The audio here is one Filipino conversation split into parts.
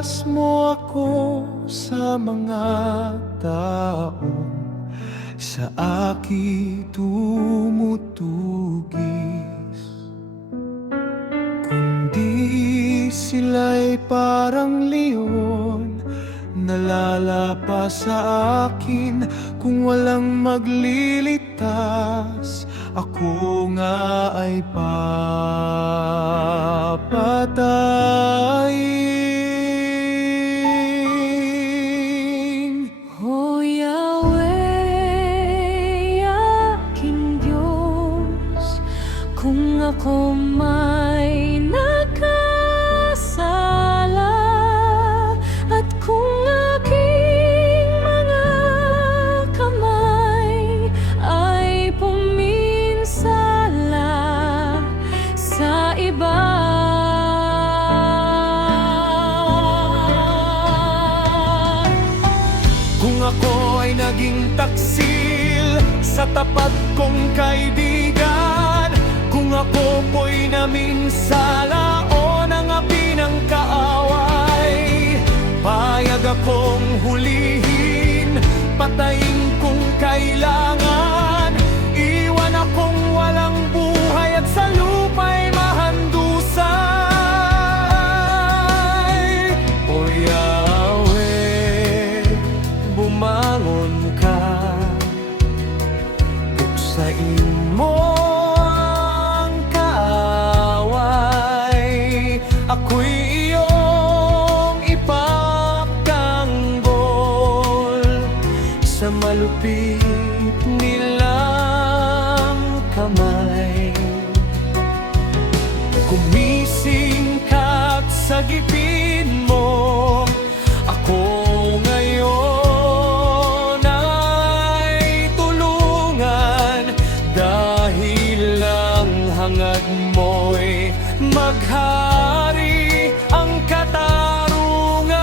Iniligtas mo ako sa mga taong sa akin tumutugis. Kundi sila'y parang leon, nalalapas sa akin kung walang maglilitas. Ako nga ay papatayin. O Yahweh, aking Diyos, kung ako may nakasala, at kung aking mga kamay ay puminsala sa iba, kung ako ay naging taksil sa tapat kong kaibigan, kung ako po'y naminsala o nangapi ng kaaway, payag akong hulihin, patayin kung kailangan, iwan akong walang buhay at sa lupa'y mahandusay. O Yahweh, bumangon ka, buksain mo ang kaaway, ako'y iyong ipagtanggol sa malupit nilang kamay. Gumising ka't sagipin mo ako ngayon, ay tulungan, dahil ang hangad mo'y maghari ang katarungan.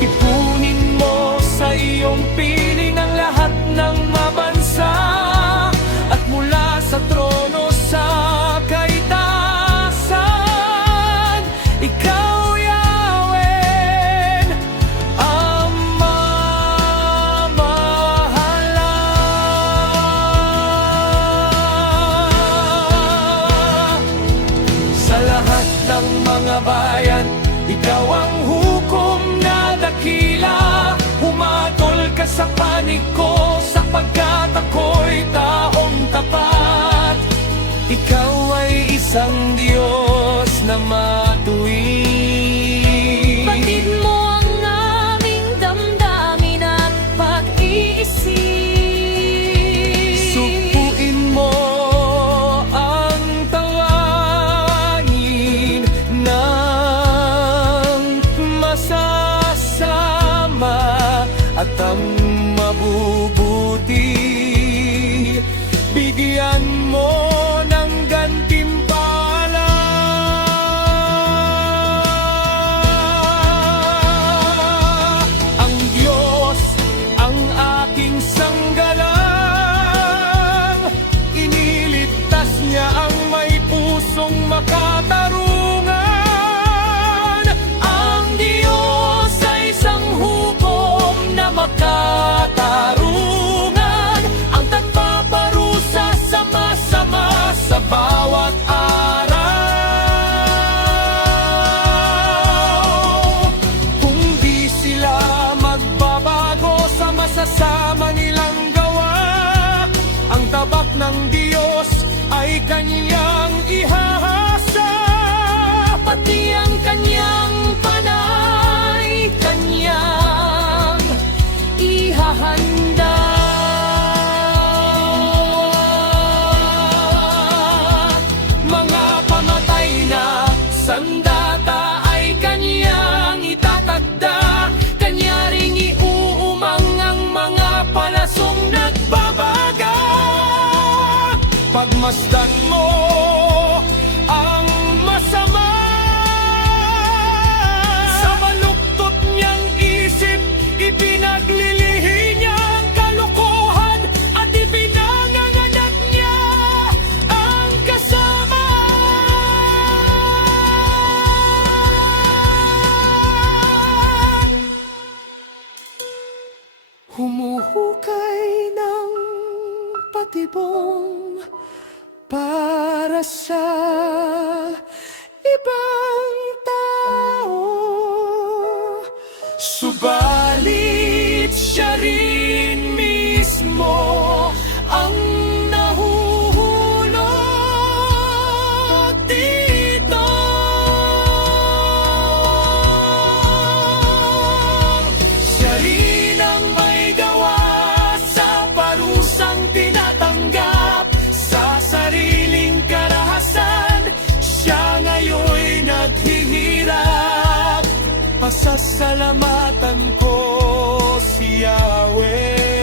Ipunin mo sa iyong piling ang lahat ng mabansa, at mula sa trono sa kaitaasan, ikaw Yahweh ang mamahala. Sa lahat ng mga bayan, ikaw ang hukom na dakila. Humatol ka sa panig ko, sapagkat ako'y taong tapat. Ikaw ay isang Diyos na matuwid. batid mo ang aming damdamin at pag-iisip. Supuin mo ang tawagin ng masasama at ang mabubuti. Bigyan mo ng gantimpala. Ang Diyos ang aking sanggalang, iniligtas niya ang may pusong makatarungan. Ang Diyos ay isang hukom na makatarungan, ang nagpaparusa sa masama sa bawat araw. Kung di sila magbabago sa masasama nilang gawa, ang tabak ng Diyos ay kanyang ihahasa, pati ang kanyang panay kanyang ihahanda. Mga pamatay na sandata ay kanyang itatagda, kanya ring iuumang ang mga palasong nagbabaga. Pagmasdan mo ang masama sa baluktot niyang isip, ipinaglilihi niya ang kalokohan at ipinanganganak niya ang kasama. sa ibang tao. Subalit siya rin mismo ang nahuhulog dito. Siya rin ang may gawa sa parusang tinatanggap sa sariling karahasan. Siya ngayon'y naghihirap. Pasasalamatan ko si Yahweh.